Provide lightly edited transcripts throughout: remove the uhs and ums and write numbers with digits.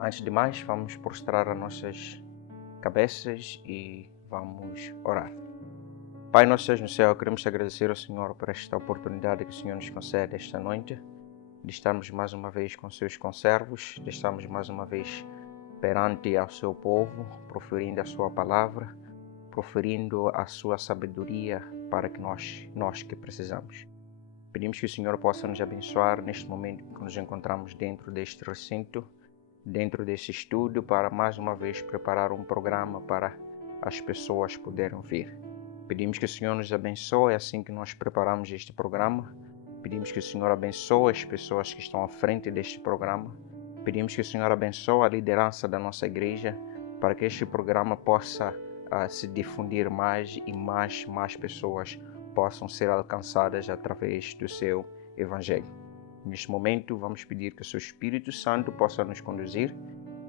Antes de mais, vamos prostrar as nossas cabeças e vamos orar. Pai nosso que estás no céu, queremos te agradecer ao Senhor por esta oportunidade que o Senhor nos concede esta noite, de estarmos mais uma vez com seus conservos, de estarmos mais uma vez perante ao seu povo, proferindo a sua palavra, proferindo a sua sabedoria para que nós que precisamos. Pedimos que o Senhor possa nos abençoar neste momento que nos encontramos dentro deste recinto, dentro desse estudo, para mais uma vez preparar um programa para as pessoas poderem vir. Pedimos que o Senhor nos abençoe assim que nós preparamos este programa. Pedimos que o Senhor abençoe as pessoas que estão à frente deste programa. Pedimos que o Senhor abençoe a liderança da nossa igreja para que este programa possa se difundir mais e mais pessoas possam ser alcançadas através do seu Evangelho. Neste momento, vamos pedir que o seu Espírito Santo possa nos conduzir,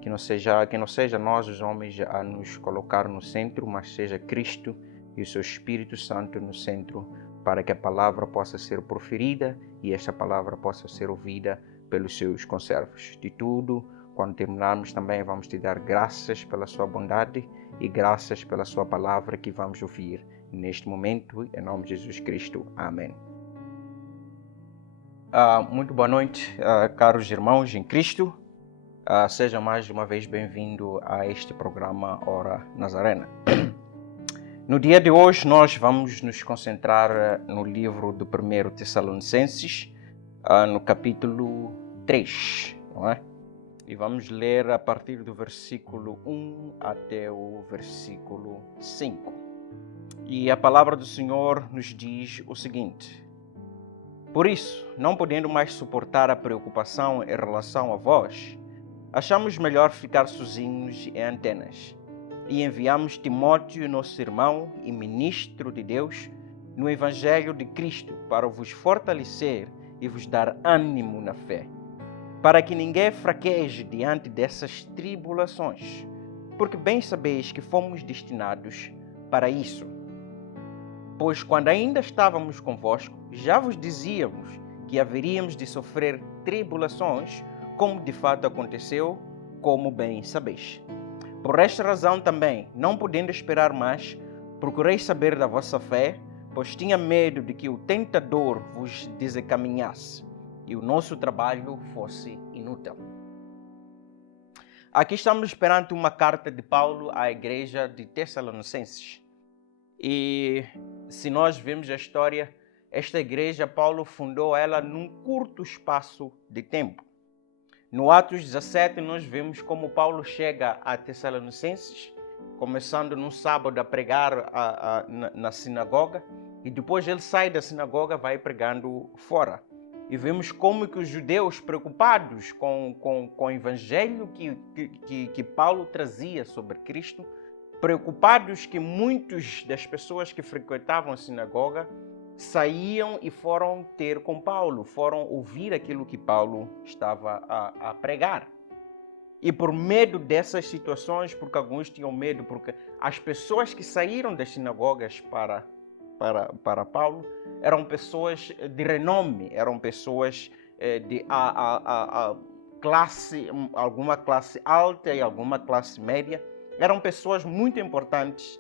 que não seja nós os homens a nos colocar no centro, mas seja Cristo e o seu Espírito Santo no centro, para que a palavra possa ser proferida e esta palavra possa ser ouvida pelos seus conservos. De tudo, quando terminarmos também vamos te dar graças pela sua bondade e graças pela sua palavra que vamos ouvir neste momento, em nome de Jesus Cristo. Amém. Muito boa noite, caros irmãos em Cristo. Seja mais uma vez bem-vindo a este programa Hora Nazarena. No dia de hoje nós vamos nos concentrar no livro do 1 Tessalonicenses, no capítulo 3, não é? E vamos ler a partir do versículo 1 até o versículo 5. E a palavra do Senhor nos diz o seguinte: Por isso, não podendo mais suportar a preocupação em relação a vós, achamos melhor ficar sozinhos em Atenas. E enviamos Timóteo, nosso irmão e ministro de Deus, no Evangelho de Cristo, para vos fortalecer e vos dar ânimo na fé, para que ninguém fraqueje diante dessas tribulações, porque bem sabeis que fomos destinados para isso. Pois quando ainda estávamos convosco, já vos dizíamos que haveríamos de sofrer tribulações, como de fato aconteceu, como bem sabeis. Por esta razão também, não podendo esperar mais, procurei saber da vossa fé, pois tinha medo de que o tentador vos desencaminhasse e o nosso trabalho fosse inútil. Aqui estamos perante uma carta de Paulo à igreja de Tessalonicenses. E se nós vemos a história, esta igreja, Paulo fundou ela num curto espaço de tempo. No Atos 17, nós vemos como Paulo chega a Tessalonicenses, começando num sábado a pregar na sinagoga, e depois ele sai da sinagoga e vai pregando fora. E vemos como que os judeus, preocupados com o evangelho que Paulo trazia sobre Cristo, preocupados que muitas das pessoas que frequentavam a sinagoga saíam e foram ter com Paulo, foram ouvir aquilo que Paulo estava a pregar. E por medo dessas situações, porque alguns tinham medo, porque as pessoas que saíram das sinagogas para Paulo eram pessoas de renome, eram pessoas de alguma classe alta e alguma classe média. Eram pessoas muito importantes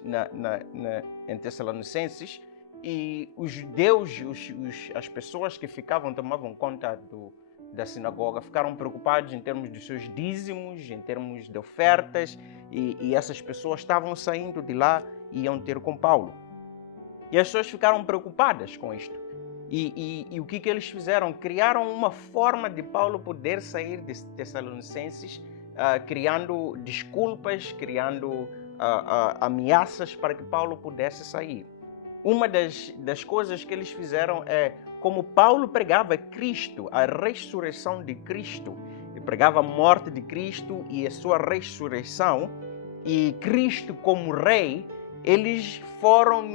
em Tessalonicenses, e os judeus, as pessoas que tomavam conta da sinagoga, ficaram preocupados em termos dos seus dízimos, em termos de ofertas, e essas pessoas estavam saindo de lá e iam ter com Paulo. E as pessoas ficaram preocupadas com isto. E o que eles fizeram? Criaram uma forma de Paulo poder sair de Tessalonicenses, criando desculpas, criando ameaças para que Paulo pudesse sair. Uma das coisas que eles fizeram é, como Paulo pregava Cristo, a ressurreição de Cristo, e pregava a morte de Cristo e a sua ressurreição, e Cristo como rei, eles foram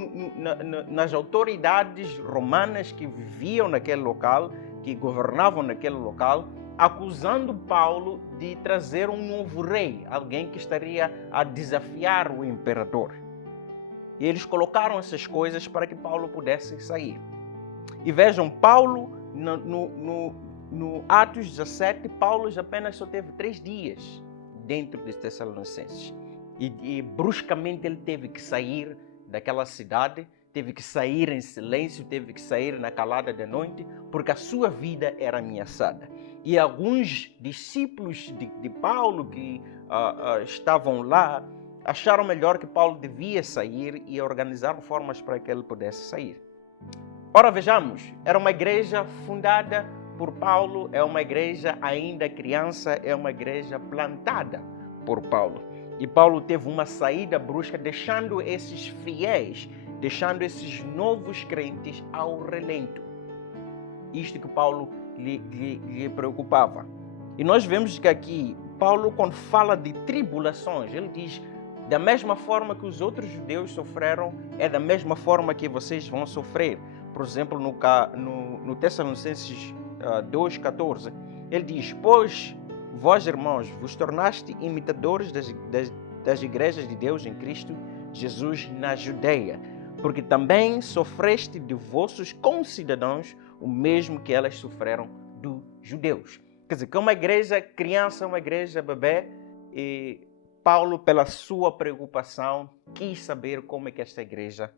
nas autoridades romanas que viviam naquele local, que governavam naquele local, acusando Paulo de trazer um novo rei, alguém que estaria a desafiar o imperador. E eles colocaram essas coisas para que Paulo pudesse sair. E vejam, Paulo, no Atos 17, Paulo apenas só teve 3 dias dentro de Tessalonicenses. E bruscamente ele teve que sair daquela cidade, teve que sair em silêncio, teve que sair na calada da noite, porque a sua vida era ameaçada. E alguns discípulos de Paulo que estavam lá acharam melhor que Paulo devia sair e organizaram formas para que ele pudesse sair. Ora, vejamos, era uma igreja fundada por Paulo, é uma igreja ainda criança, é uma igreja plantada por Paulo. E Paulo teve uma saída brusca, deixando esses fiéis, deixando esses novos crentes ao relento. Isto que Paulo lhe preocupava. E nós vemos que aqui, Paulo, quando fala de tribulações, ele diz: da mesma forma que os outros judeus sofreram, é da mesma forma que vocês vão sofrer. Por exemplo, no Tessalonicenses 2,14, ele diz: pois vós, irmãos, vos tornaste imitadores das igrejas de Deus em Cristo Jesus na Judeia, porque também sofreste de vossos concidadãos o mesmo que elas sofreram dos judeus. Quer dizer, que é uma igreja criança, uma igreja bebê, e Paulo, pela sua preocupação, quis saber como é que esta igreja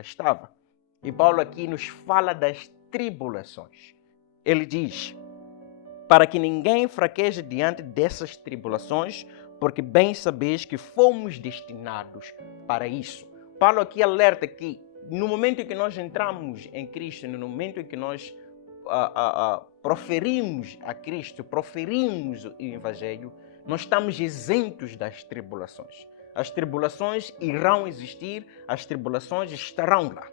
estava. E Paulo aqui nos fala das tribulações. Ele diz: para que ninguém fraqueje diante dessas tribulações, porque bem sabeis que fomos destinados para isso. Paulo aqui alerta que no momento em que nós entramos em Cristo, no momento em que nós proferimos a Cristo, proferimos o Evangelho, nós estamos isentos das tribulações. As tribulações irão existir, as tribulações estarão lá.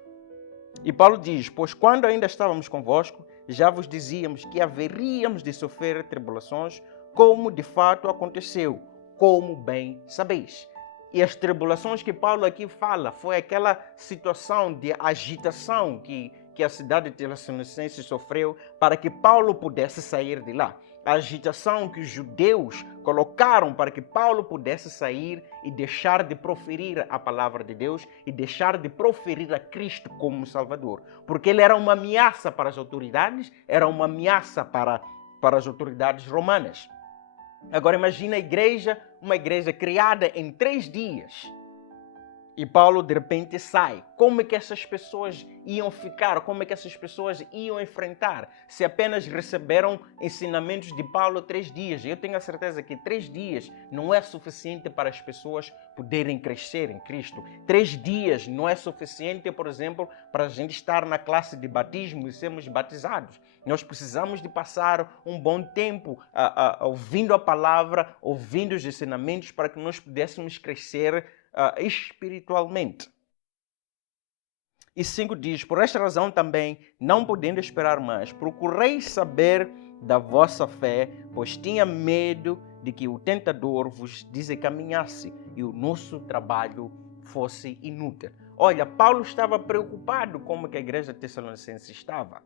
E Paulo diz: pois quando ainda estávamos convosco, já vos dizíamos que haveríamos de sofrer tribulações, como de fato aconteceu, como bem sabeis. E as tribulações que Paulo aqui fala foi aquela situação de agitação que a cidade de Tessalonicense sofreu para que Paulo pudesse sair de lá. A agitação que os judeus colocaram para que Paulo pudesse sair e deixar de proferir a palavra de Deus e deixar de proferir a Cristo como Salvador. Porque ele era uma ameaça para as autoridades, era uma ameaça para as autoridades romanas. Agora imagina uma igreja criada em 3 dias. E Paulo de repente sai. Como é que essas pessoas iam ficar? Como é que essas pessoas iam enfrentar? Se apenas receberam ensinamentos de Paulo 3 dias. Eu tenho a certeza que 3 dias não é suficiente para as pessoas poderem crescer em Cristo. 3 dias não é suficiente, por exemplo, para a gente estar na classe de batismo e sermos batizados. Nós precisamos de passar um bom tempo ouvindo a palavra, ouvindo os ensinamentos para que nós pudéssemos crescer espiritualmente. E 5 diz: por esta razão também, não podendo esperar mais, procurei saber da vossa fé, pois tinha medo de que o tentador vos desencaminhasse e o nosso trabalho fosse inútil. Olha, Paulo estava preocupado como que a igreja tessalonicense estava.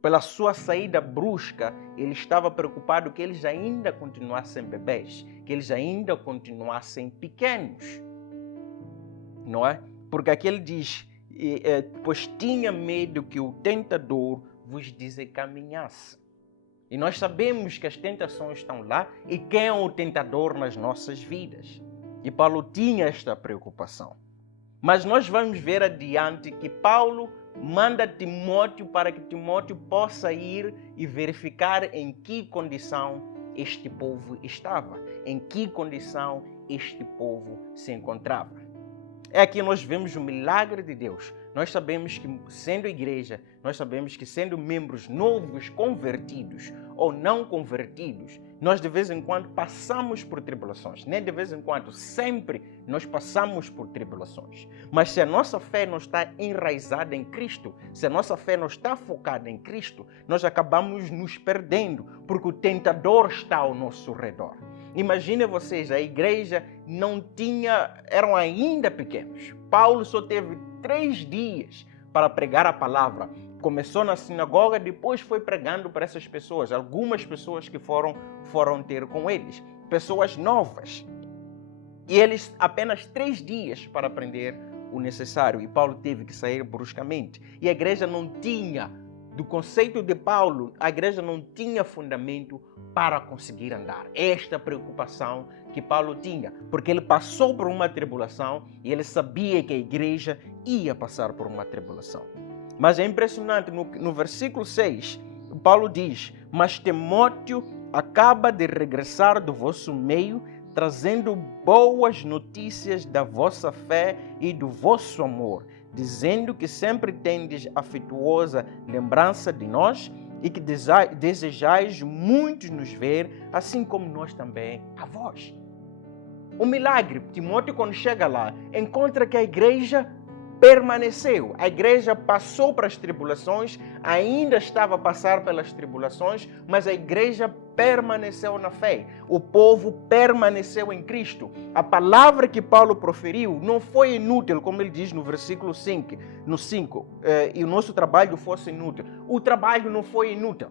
Pela sua saída brusca, ele estava preocupado que eles ainda continuassem bebês, que eles ainda continuassem pequenos. Não é? Porque aqui ele diz: pois tinha medo que o tentador vos desencaminhasse. E nós sabemos que as tentações estão lá e quem é o tentador nas nossas vidas. E Paulo tinha esta preocupação. Mas nós vamos ver adiante que Paulo manda Timóteo para que Timóteo possa ir e verificar em que condição este povo estava, em que condição este povo se encontrava. É aqui nós vemos o milagre de Deus. Nós sabemos que, sendo igreja, nós sabemos que, sendo membros novos, convertidos ou não convertidos, nós de vez em quando passamos por tribulações. Nem de vez em quando, sempre nós passamos por tribulações. Mas se a nossa fé não está enraizada em Cristo, se a nossa fé não está focada em Cristo, nós acabamos nos perdendo, porque o tentador está ao nosso redor. Imaginem vocês, a igreja eram ainda pequenos. Paulo só teve 3 dias para pregar a palavra. Começou na sinagoga, depois foi pregando para essas pessoas. Algumas pessoas que foram ter com eles. Pessoas novas. E eles apenas 3 dias para aprender o necessário. E Paulo teve que sair bruscamente. E a igreja não tinha do conceito de Paulo, a igreja não tinha fundamento para conseguir andar. Esta preocupação que Paulo tinha, porque ele passou por uma tribulação e ele sabia que a igreja ia passar por uma tribulação. Mas é impressionante, no versículo 6, Paulo diz: mas Timóteo acaba de regressar do vosso meio, trazendo boas notícias da vossa fé e do vosso amor, dizendo que sempre tendes afetuosa lembrança de nós e que desejais muito nos ver, assim como nós também a vós. O milagre, Timóteo, quando chega lá, encontra que a igreja permaneceu. A igreja passou para as tribulações, ainda estava a passar pelas tribulações, mas a igreja permaneceu na fé. O povo permaneceu em Cristo. A palavra que Paulo proferiu não foi inútil, como ele diz no versículo 5, e o nosso trabalho fosse inútil. O trabalho não foi inútil.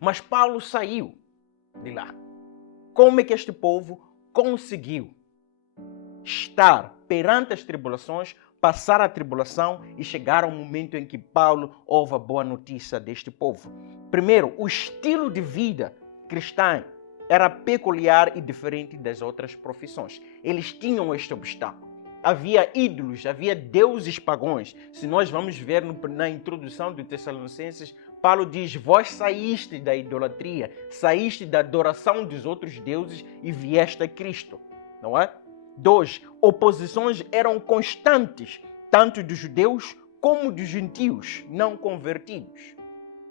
Mas Paulo saiu de lá. Como é que este povo conseguiu estar perante as tribulações, passar a tribulação e chegar ao momento em que Paulo ouve a boa notícia deste povo? Primeiro, o estilo de vida cristã era peculiar e diferente das outras profissões. Eles tinham este obstáculo. Havia ídolos, havia deuses pagãos. Se nós vamos ver na introdução de Tessalonicenses, Paulo diz: vós saíste da idolatria, saíste da adoração dos outros deuses e vieste a Cristo. Não é? 2. Oposições eram constantes, tanto dos judeus como dos gentios não convertidos.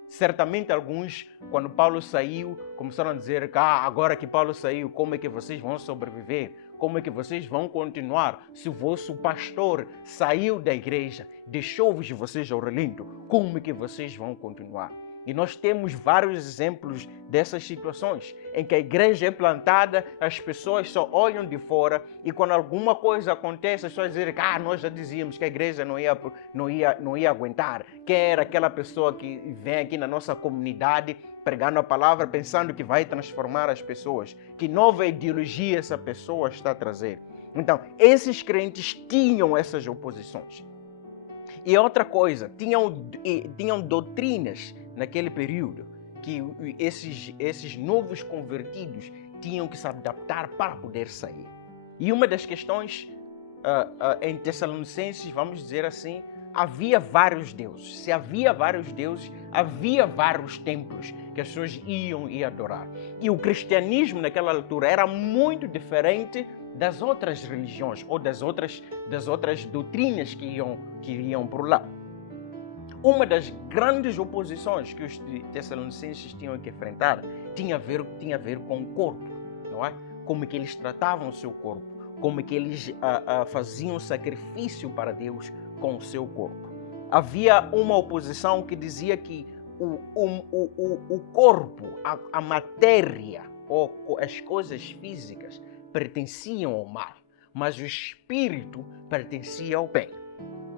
Certamente alguns, quando Paulo saiu, começaram a dizer: agora que Paulo saiu, como é que vocês vão sobreviver? Como é que vocês vão continuar? Se o vosso pastor saiu da igreja, deixou-vos vocês ao relento, como é que vocês vão continuar? E nós temos vários exemplos dessas situações, em que a igreja é plantada, as pessoas só olham de fora e quando alguma coisa acontece, as pessoas dizem: nós já dizíamos que a igreja não ia aguentar. Quem era aquela pessoa que vem aqui na nossa comunidade pregando a palavra, pensando que vai transformar as pessoas? Que nova ideologia essa pessoa está a trazer? Então, esses crentes tinham essas oposições. E outra coisa, tinham doutrinas naquele período que esses novos convertidos tinham que se adaptar para poder sair. E uma das questões em Tessalonicenses, vamos dizer assim, havia vários deuses. Se havia vários deuses, havia vários templos que as pessoas iam e adorar. E o cristianismo naquela altura era muito diferente das outras religiões ou das outras doutrinas que iam por lá. Uma das grandes oposições que os tessalonicenses tinham que enfrentar tinha a ver com o corpo, não é? Como que eles tratavam o seu corpo, como que eles faziam sacrifício para Deus com o seu corpo. Havia uma oposição que dizia que o corpo, a matéria ou as coisas físicas pertenciam ao mal, mas o espírito pertencia ao bem.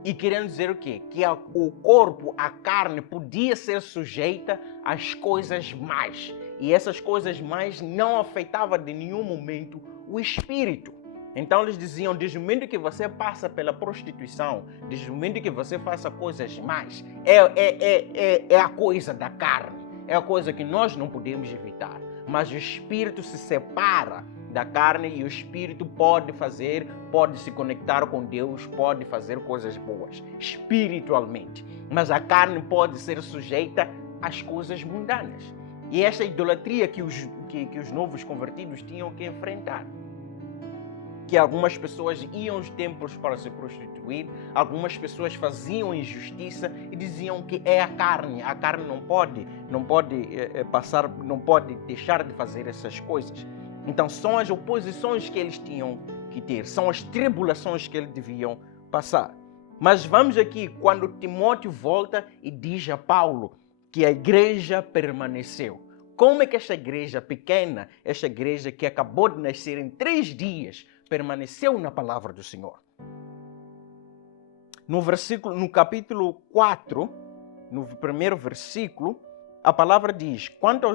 E querendo dizer o quê? Que o corpo, a carne, podia ser sujeita às coisas más. E essas coisas más não afetavam de nenhum momento o espírito. Então eles diziam: desde o momento que você passa pela prostituição, desde o momento que você faça coisas más, é a coisa da carne. É a coisa que nós não podemos evitar. Mas o espírito se separa da carne e o espírito pode se conectar com Deus, pode fazer coisas boas espiritualmente. Mas a carne pode ser sujeita às coisas mundanas. E essa idolatria que os novos convertidos tinham que enfrentar. Que algumas pessoas iam aos templos para se prostituir, algumas pessoas faziam injustiça e diziam que é a carne não pode deixar de fazer essas coisas. Então são as oposições que eles tinham que ter, são as tribulações que eles deviam passar. Mas vamos aqui, quando Timóteo volta e diz a Paulo que a igreja permaneceu. Como é que esta igreja pequena, esta igreja que acabou de nascer em 3 dias, permaneceu na palavra do Senhor? No capítulo 4, no primeiro versículo, a palavra diz: quanto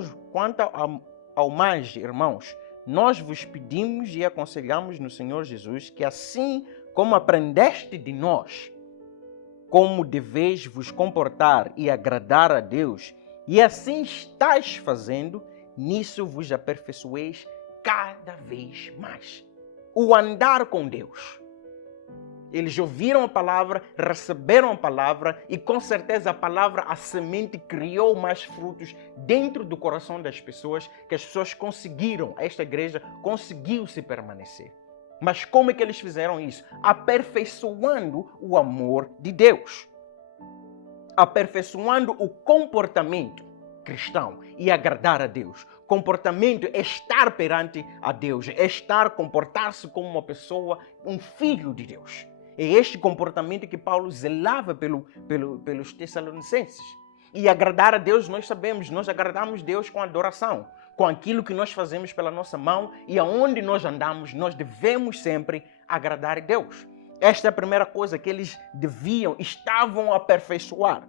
ao mais, irmãos, nós vos pedimos e aconselhamos no Senhor Jesus que assim como aprendeste de nós, como deveis vos comportar e agradar a Deus, e assim estáis fazendo, nisso vos aperfeiçoeis cada vez mais. O andar com Deus. Eles ouviram a palavra, receberam a palavra e com certeza a palavra, a semente, criou mais frutos dentro do coração das pessoas, que as pessoas conseguiram, esta igreja conseguiu se permanecer. Mas como é que eles fizeram isso? Aperfeiçoando o amor de Deus. Aperfeiçoando o comportamento cristão e agradar a Deus. Comportamento é estar perante a Deus, é estar, comportar-se como uma pessoa, um filho de Deus. É este comportamento que Paulo zelava pelos Tessalonicenses. E agradar a Deus, nós sabemos, nós agradamos a Deus com adoração, com aquilo que nós fazemos pela nossa mão e aonde nós andamos, nós devemos sempre agradar a Deus. Esta é a primeira coisa que eles estavam a aperfeiçoar.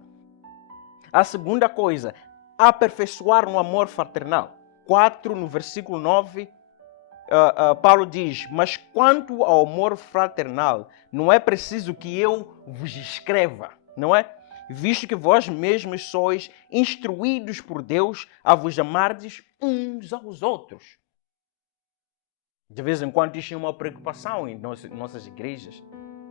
A segunda coisa, aperfeiçoar no amor fraternal. 4, no versículo 9, Paulo diz: mas quanto ao amor fraternal, não é preciso que eu vos escreva, não é? Visto que vós mesmos sois instruídos por Deus a vos amardes uns aos outros. De vez em quando isto é uma preocupação em nossas igrejas,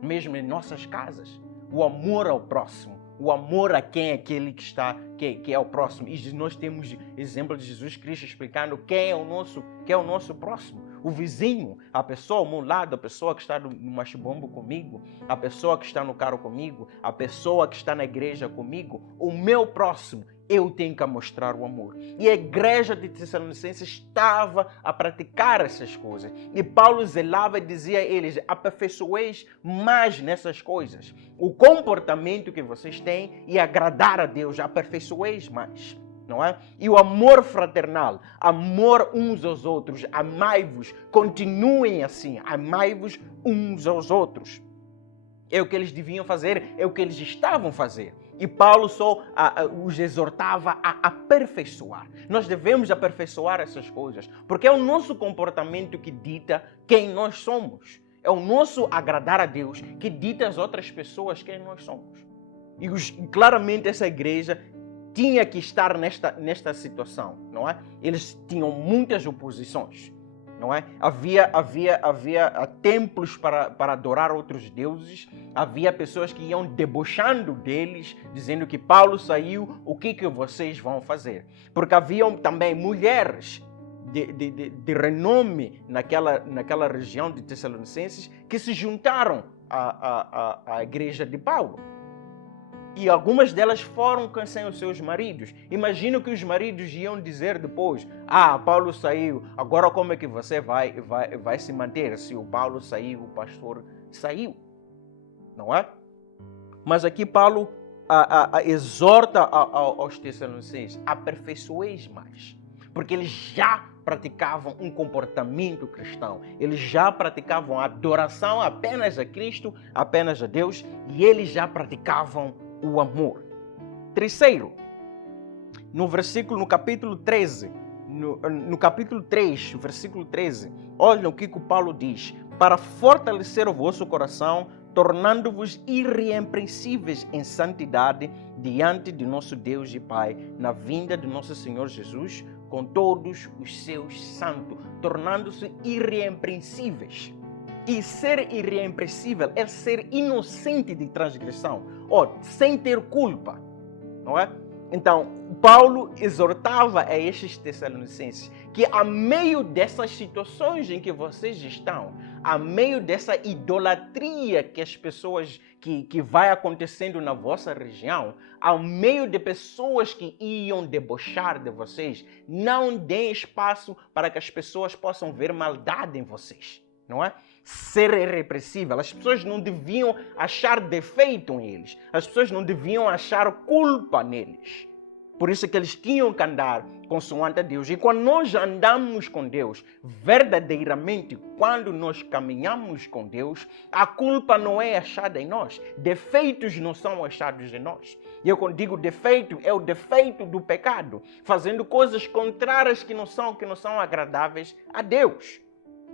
mesmo em nossas casas. O amor ao próximo. O amor a quem é aquele que é o próximo. E nós temos exemplo de Jesus Cristo explicando quem é o nosso próximo. O vizinho, a pessoa ao meu lado, a pessoa que está no machibombo comigo, a pessoa que está no carro comigo, a pessoa que está na igreja comigo, o meu próximo, eu tenho que mostrar o amor. E a igreja de Tessalonicenses estava a praticar essas coisas. E Paulo zelava e dizia a eles: aperfeiçoeis mais nessas coisas. O comportamento que vocês têm e agradar a Deus, aperfeiçoeis mais. Não é? E o amor fraternal, amor uns aos outros, amai-vos, continuem assim, amai-vos uns aos outros. É o que eles deviam fazer, é o que eles estavam a fazer. E Paulo só os exortava a aperfeiçoar. Nós devemos aperfeiçoar essas coisas, porque é o nosso comportamento que dita quem nós somos. É o nosso agradar a Deus que dita às outras pessoas quem nós somos. E claramente essa igreja tinha que estar nesta situação, não é? Eles tinham muitas oposições, não é? Havia templos para adorar outros deuses, havia pessoas que iam debochando deles, dizendo que Paulo saiu, o que vocês vão fazer? Porque haviam também mulheres de renome naquela região de Tessalonicenses que se juntaram à igreja de Paulo. E algumas delas foram sem os seus maridos. Imagino que os maridos iam dizer depois: Paulo saiu, agora como é que você vai se manter? Se o Paulo saiu, o pastor saiu. Não é? Mas aqui Paulo exorta aos Tessalonicenses: aperfeiçoeis mais. Porque eles já praticavam um comportamento cristão. Eles já praticavam a adoração apenas a Cristo, apenas a Deus. E eles já praticavam o amor. Terceiro, no capítulo 13, no capítulo 3, versículo 13, olhem o que o Paulo diz: para fortalecer o vosso coração, tornando-vos irrepreensíveis em santidade diante de nosso Deus e Pai, na vinda de nosso Senhor Jesus, com todos os seus santos, tornando-se irrepreensíveis. E ser irrepreensível é ser inocente de transgressão, ou sem ter culpa, não é? Então, Paulo exortava a estes Tessalonicenses que, a meio dessas situações em que vocês estão, a meio dessa idolatria que as pessoas, que vai acontecendo na vossa região, ao meio de pessoas que iam debochar de vocês, não deem espaço para que as pessoas possam ver maldade em vocês, não é? Ser irrepreensível. As pessoas não deviam achar defeito neles. As pessoas não deviam achar culpa neles. Por isso que eles tinham que andar consoante a Deus. E quando nós andamos com Deus, verdadeiramente, quando nós caminhamos com Deus, a culpa não é achada em nós. Defeitos não são achados em nós. E eu quando digo defeito, é o defeito do pecado. Fazendo coisas contrárias que não são agradáveis a Deus.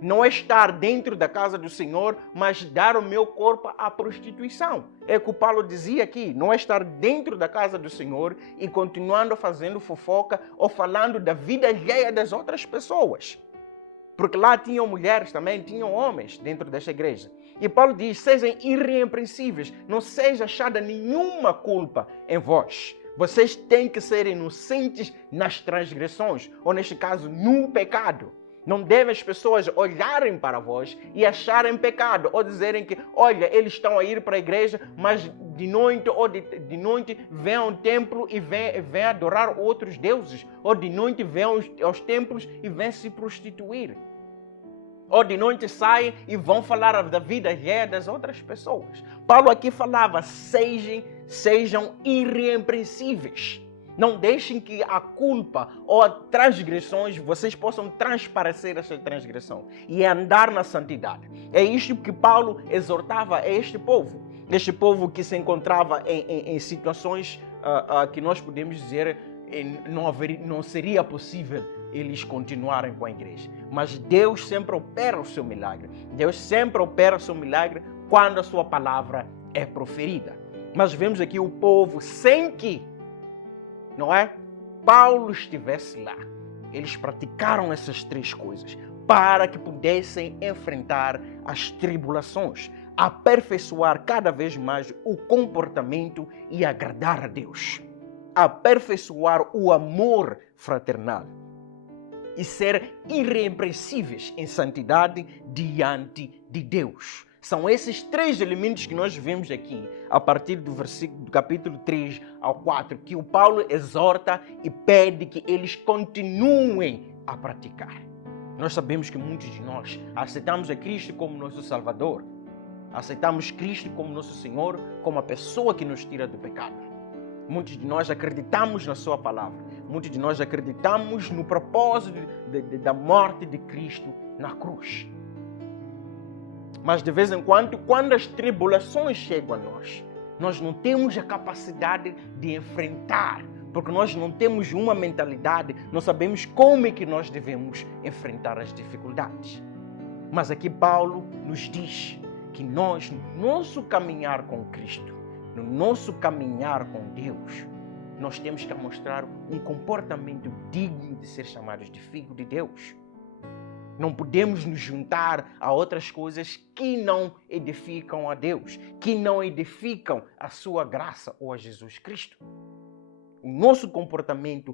Não é estar dentro da casa do Senhor, mas dar o meu corpo à prostituição. É o que o Paulo dizia aqui. Não é estar dentro da casa do Senhor e continuando fazendo fofoca ou falando da vida alheia das outras pessoas. Porque lá tinham mulheres também, tinham homens dentro desta igreja. E Paulo diz, sejam irrepreensíveis, não seja achada nenhuma culpa em vós. Vocês têm que ser inocentes nas transgressões, ou neste caso, no pecado. Não devem as pessoas olharem para vós e acharem pecado, ou dizerem que, olha, eles estão a ir para a igreja, mas de noite ou de noite vêm ao templo e vêm adorar outros deuses, ou de noite vêm aos templos e vêm se prostituir. Ou de noite saem e vão falar da vida alheia das outras pessoas. Paulo aqui falava, sejam irrepreensíveis. Não deixem que a culpa ou as transgressões, vocês possam transparecer essa transgressão e andar na santidade. É isto que Paulo exortava a este povo. Este povo que se encontrava em situações que nós podemos dizer não seria possível eles continuarem com a igreja. Mas Deus sempre opera o seu milagre. Deus sempre opera o seu milagre quando a sua palavra é proferida. Mas vemos aqui o povo sem que, não é? Paulo estivesse lá. Eles praticaram essas três coisas para que pudessem enfrentar as tribulações, aperfeiçoar cada vez mais o comportamento e agradar a Deus. Aperfeiçoar o amor fraternal e ser irrepreensíveis em santidade diante de Deus. São esses três elementos que nós vemos aqui, a partir do capítulo 3 ao 4, que o Paulo exorta e pede que eles continuem a praticar. Nós sabemos que muitos de nós aceitamos a Cristo como nosso Salvador, aceitamos Cristo como nosso Senhor, como a pessoa que nos tira do pecado. Muitos de nós acreditamos na sua palavra. Muitos de nós acreditamos no propósito da morte de Cristo na cruz. Mas de vez em quando as tribulações chegam a nós não temos a capacidade de enfrentar, porque nós não temos uma mentalidade, não sabemos como é que nós devemos enfrentar as dificuldades. Mas aqui Paulo nos diz que nós, no nosso caminhar com Cristo, no nosso caminhar com Deus, nós temos que mostrar um comportamento digno de ser chamados de filho de Deus. Não podemos nos juntar a outras coisas que não edificam a Deus, que não edificam a sua graça ou a Jesus Cristo. O nosso comportamento,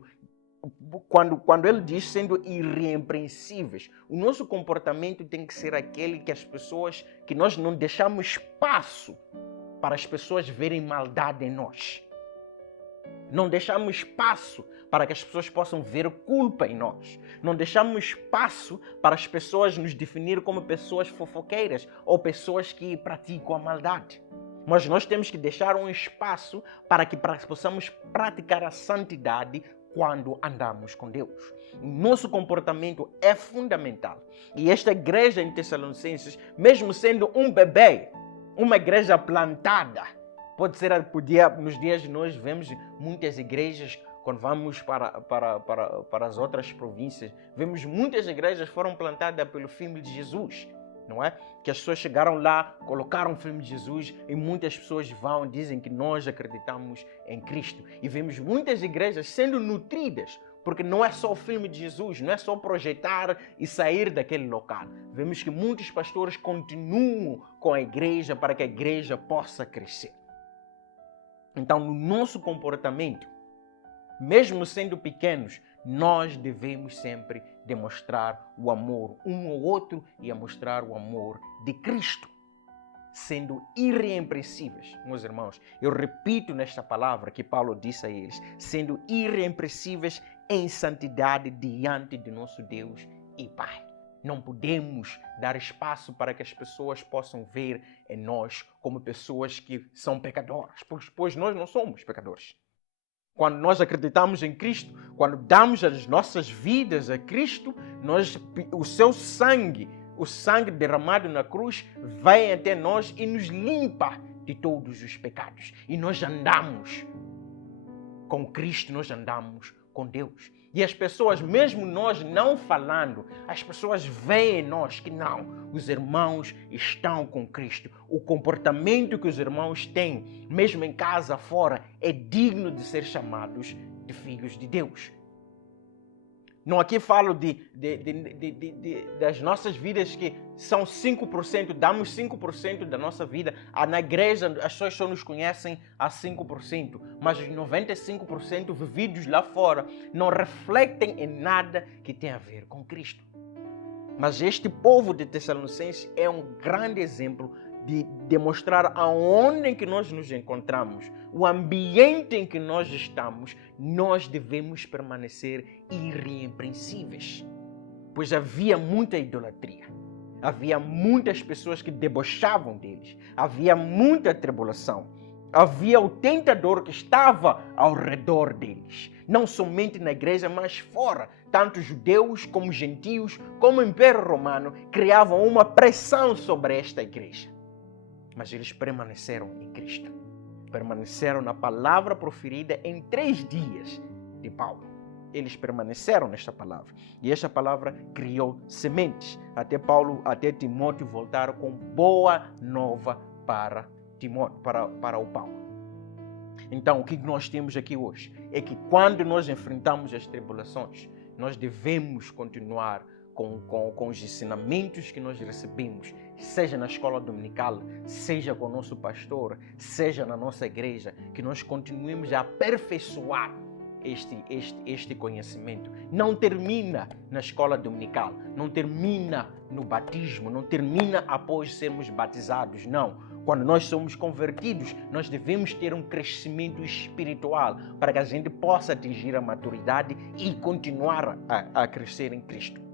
quando ele diz sendo irrepreensíveis, o nosso comportamento tem que ser aquele que nós não deixamos espaço para as pessoas verem maldade em nós. Não deixamos espaço para que as pessoas possam ver culpa em nós. Não deixamos espaço para as pessoas nos definir como pessoas fofoqueiras ou pessoas que praticam a maldade. Mas nós temos que deixar um espaço para que possamos praticar a santidade quando andamos com Deus. O nosso comportamento é fundamental. E esta igreja em Tessalonicenses, mesmo sendo um bebê, uma igreja plantada, nos dias de hoje vemos muitas igrejas, quando vamos para as outras províncias, vemos muitas igrejas foram plantadas pelo filme de Jesus, não é? Que as pessoas chegaram lá, colocaram o filme de Jesus e muitas pessoas vão, dizem que nós acreditamos em Cristo. E vemos muitas igrejas sendo nutridas, porque não é só o filme de Jesus, não é só projetar e sair daquele local. Vemos que muitos pastores continuam com a igreja para que a igreja possa crescer. Então, no nosso comportamento, mesmo sendo pequenos, nós devemos sempre demonstrar o amor um ao outro e a mostrar o amor de Cristo, sendo irrepreensíveis. Meus irmãos, eu repito nesta palavra que Paulo disse a eles, sendo irrepreensíveis em santidade diante de nosso Deus e Pai. Não podemos dar espaço para que as pessoas possam ver em nós como pessoas que são pecadoras, pois nós não somos pecadores. Quando nós acreditamos em Cristo, quando damos as nossas vidas a Cristo, o seu sangue, o sangue derramado na cruz, vem até nós e nos limpa de todos os pecados. E nós andamos com Cristo, nós andamos com Deus. E as pessoas, mesmo nós não falando, as pessoas veem em nós que não, os irmãos estão com Cristo. O comportamento que os irmãos têm, mesmo em casa, fora, é digno de ser chamados de filhos de Deus. Não aqui falo das nossas vidas que são 5%, damos 5% da nossa vida. Na igreja as pessoas só nos conhecem a 5%, mas os 95% vividos lá fora não refletem em nada que tem a ver com Cristo. Mas este povo de Tessalonicenses é um grande exemplo de demonstrar aonde em que nós nos encontramos, o ambiente em que nós estamos, nós devemos permanecer irrepreensíveis. Pois havia muita idolatria, havia muitas pessoas que debochavam deles, havia muita tribulação, havia o tentador que estava ao redor deles, não somente na igreja, mas fora. Tanto judeus como gentios, como o Império Romano, criavam uma pressão sobre esta igreja. Mas eles permaneceram em Cristo. Permaneceram na palavra proferida em 3 dias de Paulo. Eles permaneceram nesta palavra. E esta palavra criou sementes. Até Timóteo voltar com boa nova para o Paulo. Então, o que nós temos aqui hoje é que quando nós enfrentamos as tribulações, nós devemos continuar com os ensinamentos que nós recebemos, seja na escola dominical, seja com o nosso pastor, seja na nossa igreja, que nós continuemos a aperfeiçoar este conhecimento. Não termina na escola dominical, não termina no batismo, não termina após sermos batizados, não. Quando nós somos convertidos, nós devemos ter um crescimento espiritual para que a gente possa atingir a maturidade e continuar a crescer em Cristo.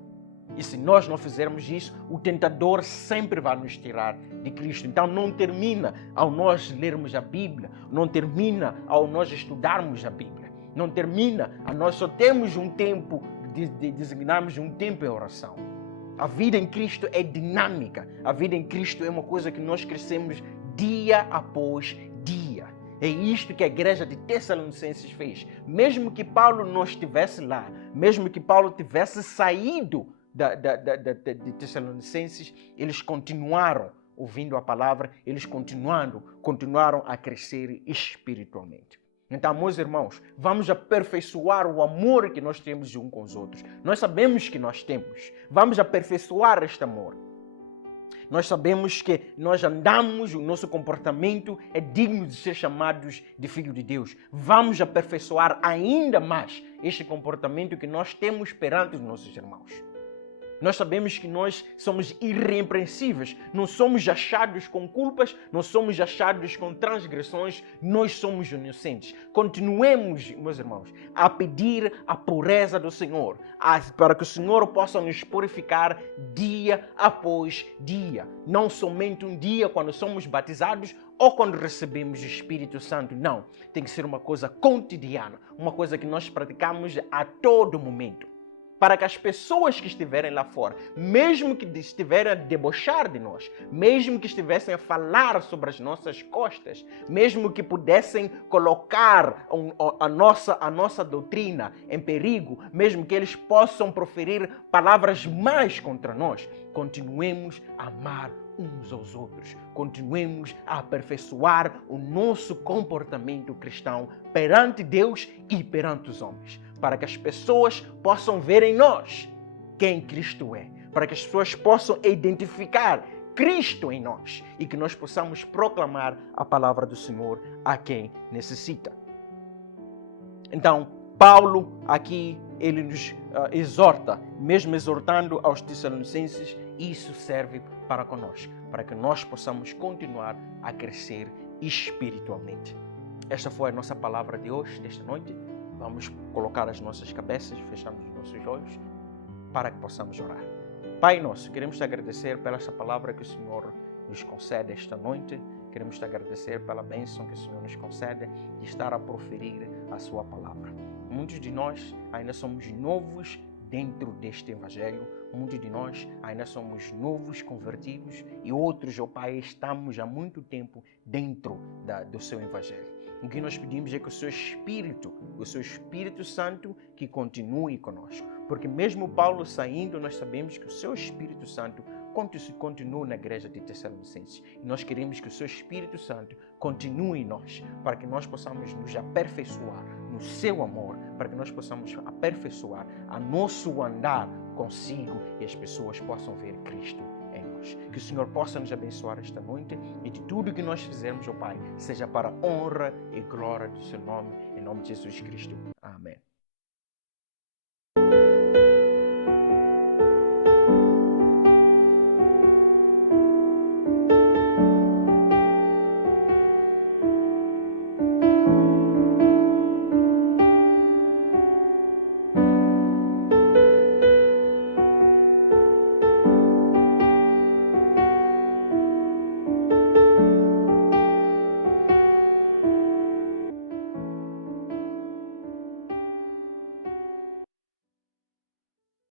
E se nós não fizermos isso, o tentador sempre vai nos tirar de Cristo. Então não termina ao nós lermos a Bíblia, não termina ao nós estudarmos a Bíblia, não termina a nós só temos um tempo, designarmos um tempo em oração. A vida em Cristo é dinâmica, a vida em Cristo é uma coisa que nós crescemos dia após dia. É isto que a igreja de Tessalonicenses fez. Mesmo que Paulo não estivesse lá, mesmo que Paulo tivesse saído de Tessalonicenses, eles continuaram ouvindo a palavra, eles continuaram a crescer espiritualmente. Então, meus irmãos, vamos aperfeiçoar o amor que nós temos uns com os outros. Nós sabemos que nós temos. Vamos aperfeiçoar este amor. Nós sabemos que nós andamos, o nosso comportamento é digno de ser chamados de filho de Deus. Vamos aperfeiçoar ainda mais este comportamento que nós temos perante os nossos irmãos. Nós sabemos que nós somos irrepreensíveis, não somos achados com culpas, não somos achados com transgressões, nós somos inocentes. Continuemos, meus irmãos, a pedir a pureza do Senhor, para que o Senhor possa nos purificar dia após dia. Não somente um dia quando somos batizados ou quando recebemos o Espírito Santo, não. Tem que ser uma coisa cotidiana, uma coisa que nós praticamos a todo momento. Para que as pessoas que estiverem lá fora, mesmo que estiverem a debochar de nós, mesmo que estivessem a falar sobre as nossas costas, mesmo que pudessem colocar a nossa doutrina em perigo, mesmo que eles possam proferir palavras mais contra nós, continuemos a amar uns aos outros. Continuemos a aperfeiçoar o nosso comportamento cristão perante Deus e perante os homens, para que as pessoas possam ver em nós quem Cristo é, para que as pessoas possam identificar Cristo em nós e que nós possamos proclamar a palavra do Senhor a quem necessita. Então, Paulo aqui, ele nos exorta, mesmo exortando aos Tessalonicenses, isso serve para conosco, para que nós possamos continuar a crescer espiritualmente. Esta foi a nossa palavra de hoje, desta noite. Vamos colocar as nossas cabeças, fechando os nossos olhos, para que possamos orar. Pai nosso, queremos te agradecer pela esta palavra que o Senhor nos concede esta noite. Queremos te agradecer pela bênção que o Senhor nos concede de estar a proferir a sua palavra. Muitos de nós ainda somos novos dentro deste Evangelho. Muitos de nós ainda somos novos convertidos e outros, ó Pai, estamos há muito tempo dentro do seu Evangelho. O que nós pedimos é que o Seu Espírito Santo, que continue conosco. Porque mesmo Paulo saindo, nós sabemos que o Seu Espírito Santo continua na igreja de Tessalonicenses. E nós queremos que o Seu Espírito Santo continue em nós, para que nós possamos nos aperfeiçoar no Seu amor, para que nós possamos aperfeiçoar a nosso andar consigo e as pessoas possam ver Cristo em nós. Que o Senhor possa nos abençoar esta noite e de tudo que nós fizermos, ó Pai, seja para a honra e glória do Seu nome, em nome de Jesus Cristo.